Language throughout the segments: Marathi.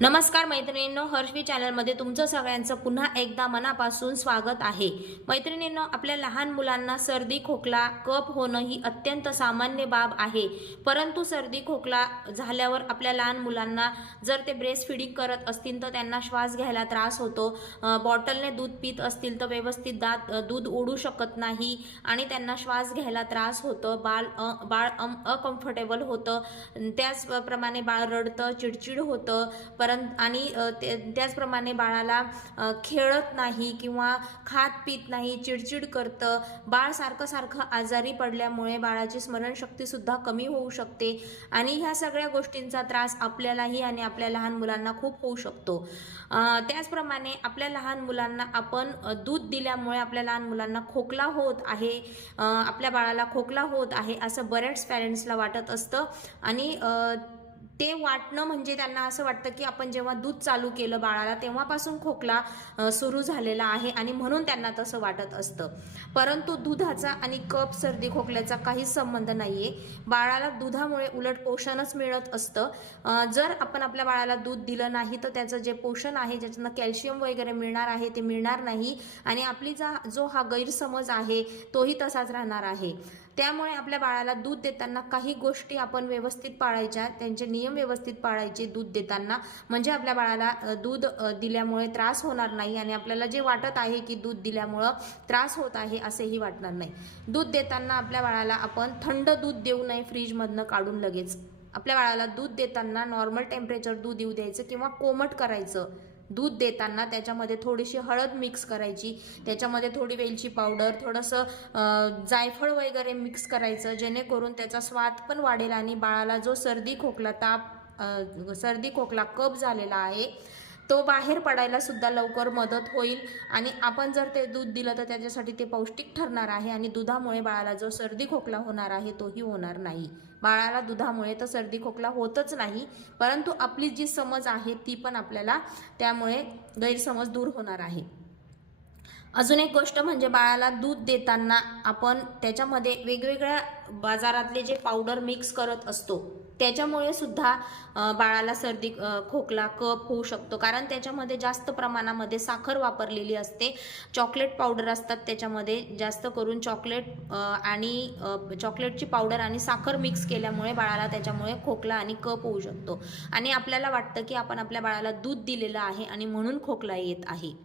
नमस्कार मैत्रिणींनो हर्षवी चॅनलमध्ये तुमचं सगळ्यांचं पुन्हा एकदा मनापासून स्वागत आहे. मैत्रिणींनो आपल्या लहान मुलांना सर्दी खोकला कप होणं ही अत्यंत सामान्य बाब आहे. परंतु सर्दी खोकला झाल्यावर आपल्या लहान मुलांना जर ते ब्रेस्ट फिडिंग करत असतील तर त्यांना श्वास घ्यायला त्रास होतो. बॉटलने दूध पित असतील तर व्यवस्थित दात दूध ओढू शकत नाही आणि त्यांना श्वास घ्यायला त्रास होतं. बाळ अ बाळ अकम्फर्टेबल होतं. त्याचप्रमाणे बाळ रडतं चिडचिड होतं. कारण आणि ते- त्याचप्रमाणे बाळाला खेळत नाही किंवा खात पित नाही चिडचिड करतं बाळ सारखं सारखं आजारी पडल्यामुळे बाळाची स्मरणशक्तीसुद्धा कमी होऊ शकते. आणि ह्या सगळ्या गोष्टींचा त्रास आपल्यालाही आणि आपल्या लहान मुलांना खूप होऊ शकतो. त्याचप्रमाणे आपल्या लहान मुलांना आपण दूध दिल्यामुळे आपल्या लहान मुलांना खोकला होत आहे आपल्या बाळाला खोकला होत आहे असं बऱ्याच पॅरेंट्सला वाटत असतं. आणि ते वाटणं म्हणजे त्यांना असं वाटतं की आपण जेव्हा दूध चालू केलं बाळाला तेव्हापासून खोकला सुरू झालेला आहे आणि म्हणून त्यांना तसं वाटत असतं. परंतु दुधाचा आणि कप सर्दी खोकल्याचा काहीच संबंध नाहीये. बाळाला दुधामुळे उलट पोषणच मिळत असतं. जर आपण आपल्या बाळाला दूध दिलं नाही तर त्याचं जे पोषण आहे ज्याच्यानं कॅल्शियम वगैरे मिळणार आहे ते मिळणार नाही. आणि आपली जा जो हा गैरसमज आहे तोही तसाच राहणार आहे. त्यामुळे आपल्या बाळाला दूध देताना काही गोष्टी आपण व्यवस्थित पाळायच्या त्यांचे नियम व्यवस्थित पाळायचे दूध देताना. म्हणजे आपल्या बाळाला दूध दिल्यामुळे त्रास होणार नाही आणि आपल्याला जे वाटत आहे की दूध दिल्यामुळं त्रास होत आहे असेही वाटणार नाही. दूध देताना आपल्या बाळाला आपण थंड दूध देऊ नये फ्रीजमधनं काढून लगेच. आपल्या बाळाला दूध देताना नॉर्मल टेम्परेचर दूध येऊ द्यायचं किंवा कोमट करायचं. दूध देताना त्याच्यामध्ये थोडीशी हळद मिक्स करायची. त्याच्यामध्ये थोडी वेलची पावडर थोडंसं जायफळ वगैरे मिक्स करायचं. जेणेकरून त्याचा स्वाद पण वाढेल आणि बाळाला जो सर्दी खोकला ताप सर्दी खोकला कप झालेला आहे तो बाहेर पडायला सुद्धा लवकर मदत होईल. आणि आपण जर ते दूध दिलं तर त्याच्यासाठी ते पौष्टिक ठरणार आहे आणि दुधामुळे बाळाला जो सर्दी खोकला होणार आहे तोही होणार नाही. बाळाला दुधामुळे तर सर्दी खोकला होतच नाही परंतु आपली जी समज आहे ती पण आपल्याला त्यामुळे गैरसमज दूर होणार आहे. अजून एक गोष्ट म्हणजे बाळाला दूध देताना आपण त्याच्यामध्ये वेगवेगळ्या बाजारातले जे पावडर मिक्स करत असतो त्याच्यामुळे सुद्धा बाळाला सर्दी खोकला कप होऊ शकतो. कारण त्याच्यामध्ये जास्त प्रमाणामध्ये साखर वापरलेली असते. चॉकलेट पावडर असतात त्याच्यामध्ये जास्त करून चॉकलेट आणि चॉकलेटची पावडर आणि साखर मिक्स केल्यामुळे बाळाला त्याच्यामुळे खोकला आणि कप होऊ शकतो. आणि आपल्याला वाटतं की आपण आपल्या बाळाला दूध दिलेलं आहे आणि म्हणून खोकला येत आहे.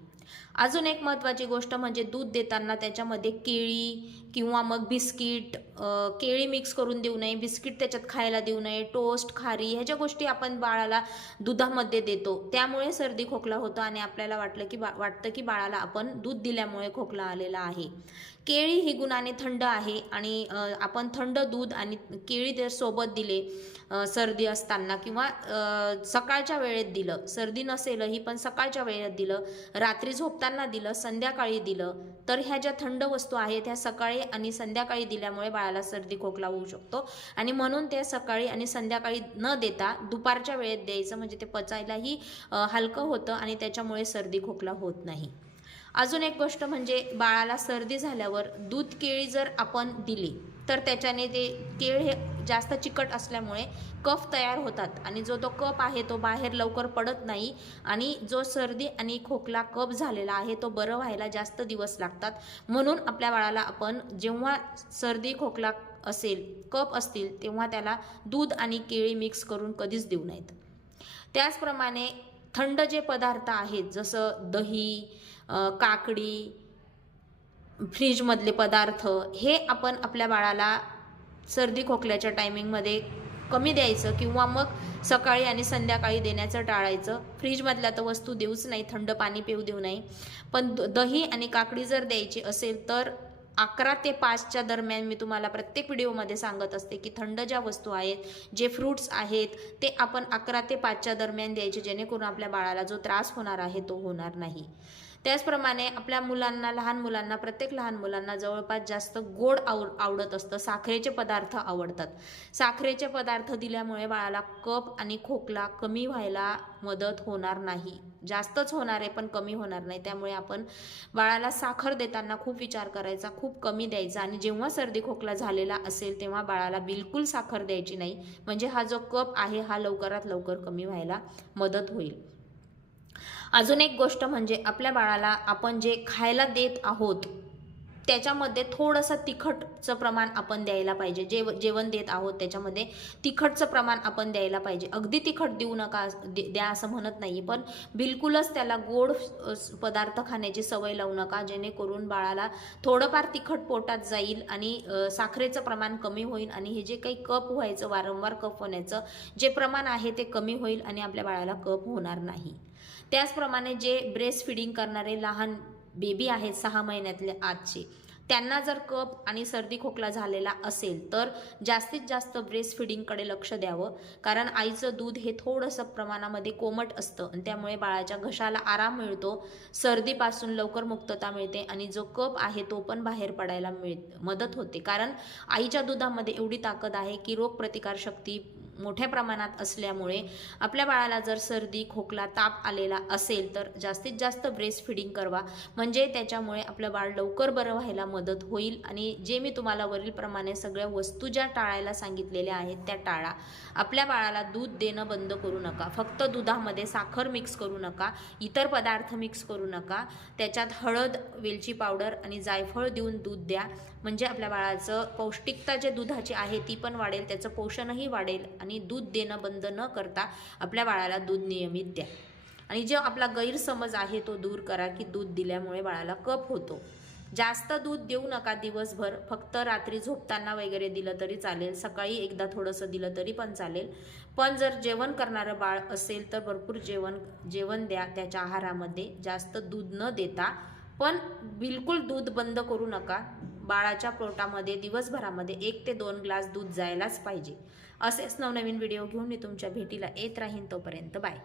अजून एक महत्त्वाची गोष्ट म्हणजे दूध देताना त्याच्यामध्ये केळी किंवा मग बिस्किट केळी मिक्स करून देऊ नये बिस्किट त्याच्यात खायला देऊ नये टोस्ट खारी ह्याच्या गोष्टी आपण बाळाला दुधामध्ये देतो त्यामुळे सर्दी खोकला होतो आणि आपल्याला वाटलं की बा वाटतं की बाळाला आपण दूध दिल्यामुळे खोकला आलेला आहे. केळी ही गुणाने थंड आहे आणि आपण थंड दूध आणि केळी जर सोबत दिले सर्दी असताना किंवा सकाळच्या वेळेत दिलं सर्दी नसेलही पण सकाळच्या वेळेत दिलं रात्री झोपताना दिलं संध्याकाळी दिलं. तर ह्या ज्या थंड वस्तू आहेत ह्या सकाळी आणि संध्याकाळी दिल्यामुळे बाळाला सर्दी खोकला होऊ शकतो. आणि म्हणून त्या सकाळी आणि संध्याकाळी न देता दुपारच्या वेळेत द्यायचं म्हणजे ते पचायलाही हलकं होतं आणि त्याच्यामुळे सर्दी खोकला होत नाही. अजून एक गोष्ट म्हणजे बाळाला सर्दी झाल्यावर दूध केळी जर आपण दिली तर त्याच्याने ते केळ हे जास्त चिकट असल्यामुळे कफ तयार होतात आणि जो तो कप आहे तो बाहेर लवकर पडत नाही आणि जो सर्दी आणि खोकला कप झालेला आहे तो बरं व्हायला जास्त दिवस लागतात. म्हणून आपल्या बाळाला आपण जेव्हा सर्दी खोकला असेल कप असतील तेव्हा त्याला दूध आणि केळी मिक्स करून कधीच देऊ नयेत. त्याचप्रमाणे थंड जे पदार्थ आहेत जसं दही काकडी फ्रीजमधले पदार्थ हे आपण आपल्या बाळाला सर्दी खोकल्याच्या टायमिंगमध्ये कमी द्यायचं किंवा मग सकाळी आणि संध्याकाळी देण्याचं टाळायचं. फ्रीजमधल्या तर वस्तू देऊच नाही थंड पाणी पिऊ देऊ नाही पण द- दही आणि काकडी जर द्यायची असेल तर अकरा ते पाचच्या दरम्यान मी तुम्हाला प्रत्येक व्हिडिओमध्ये सांगत असते की थंड ज्या वस्तू आहेत जे फ्रूट्स आहेत ते आपण अकरा ते पाचच्या दरम्यान द्यायचे जेणेकरून आपल्या बाळाला जो त्रास होणार आहे तो होणार नाही. त्याचप्रमाणे आपल्या मुलांना लहान मुलांना प्रत्येक लहान मुलांना जवळपास जास्त गोड आव आवडत असतं. साखरेचे पदार्थ आवडतात. साखरेचे पदार्थ दिल्यामुळे बाळाला कप आणि खोकला कमी व्हायला मदत होणार नाही. जास्तच होणार आहे पण कमी होणार नाही. त्यामुळे आपण बाळाला साखर देताना खूप विचार करायचा खूप कमी द्यायचा. आणि जेव्हा सर्दी खोकला झालेला असेल तेव्हा बाळाला बिलकुल साखर द्यायची नाही. म्हणजे हा जो कप आहे हा लवकरात लवकर कमी व्हायला मदत होईल. अजून एक गोष्ट म्हणजे आपल्या बाळाला आपण जे खायला देत आहोत त्याच्यामध्ये थोडंसं तिखटचं प्रमाण आपण द्यायला पाहिजे. जेव जेवण देत आहोत त्याच्यामध्ये तिखटचं प्रमाण आपण द्यायला पाहिजे. अगदी तिखट देऊ नका दे- द्या असं म्हणत नाही पण बिलकुलच त्याला गोड पदार्थ खाण्याची सवय लावू नका. जेणेकरून बाळाला थोडंफार तिखट पोटात जाईल आणि साखरेचं प्रमाण कमी होईल आणि हे जे काही कप व्हायचं वारंवार कप होण्याचं जे प्रमाण आहे ते कमी होईल आणि आपल्या बाळाला कप होणार नाही. त्याचप्रमाणे जे ब्रेस्ट फिडिंग करणारे लहान बेबी आहेत सहा महिन्यातले आजचे. त्यांना जर कप आणि सर्दी खोकला झालेला असेल तर जास्तीत जास्त ब्रेस्ट फिडिंगकडे लक्ष द्यावं. कारण आईचं दूध हे थोडंसं प्रमाणामध्ये कोमट असतं आणि त्यामुळे बाळाच्या घशाला आराम मिळतो. सर्दीपासून लवकर मुक्तता मिळते आणि जो कप आहे तो पण बाहेर पडायला मिळ मदत होते. कारण आईच्या दुधामध्ये एवढी ताकद आहे की रोगप्रतिकारशक्ती मोठ्या प्रमाणात असल्यामुळे आपल्या बाळाला जर सर्दी खोकला ताप आलेला असेल तर जास्तीत जास्त ब्रेस्ट फिडिंग करवा. म्हणजे त्याच्यामुळे आपलं बाळ लवकर बरं व्हायला मदत होईल. आणि जे मी तुम्हाला वरीलप्रमाणे सगळ्या वस्तू ज्या टाळायला सांगितलेल्या आहेत त्या टाळा. आपल्या बाळाला दूध देणं बंद करू नका. फक्त दुधामध्ये साखर मिक्स करू नका. इतर पदार्थ मिक्स करू नका. त्याच्यात हळद वेलची पावडर आणि जायफळ देऊन दूध द्या. म्हणजे आपल्या बाळाचं पौष्टिकता जे दुधाची आहे ती पण वाढेल. त्याचं पोषणही वाढेल. आणि दूध देणं बंद न करता आपल्या बाळाला दूध नियमित द्या. आणि जो आपला गैरसमज आहे तो दूर करा की दूध दिल्यामुळे बाळाला कफ होतो. जास्त दूध देऊ नका दिवसभर फक्त रात्री झोपताना वगैरे दिलं तरी चालेल सकाळी एकदा थोडंसं दिलं तरी पण चालेल. पण जर जेवण करणारं बाळ असेल तर भरपूर जेवण जेवण द्या त्याच्या आहारामध्ये. जास्त दूध न देता पण बिलकुल दूध बंद करू नका. बाळाच्या पोटामध्ये दिवसभरामध्ये एक ते दोन ग्लास दूध जायलाच पाहिजे. असेच नवनवीन व्हिडिओ घेऊन मी तुमच्या भेटीला येत राहीन तोपर्यंत बाय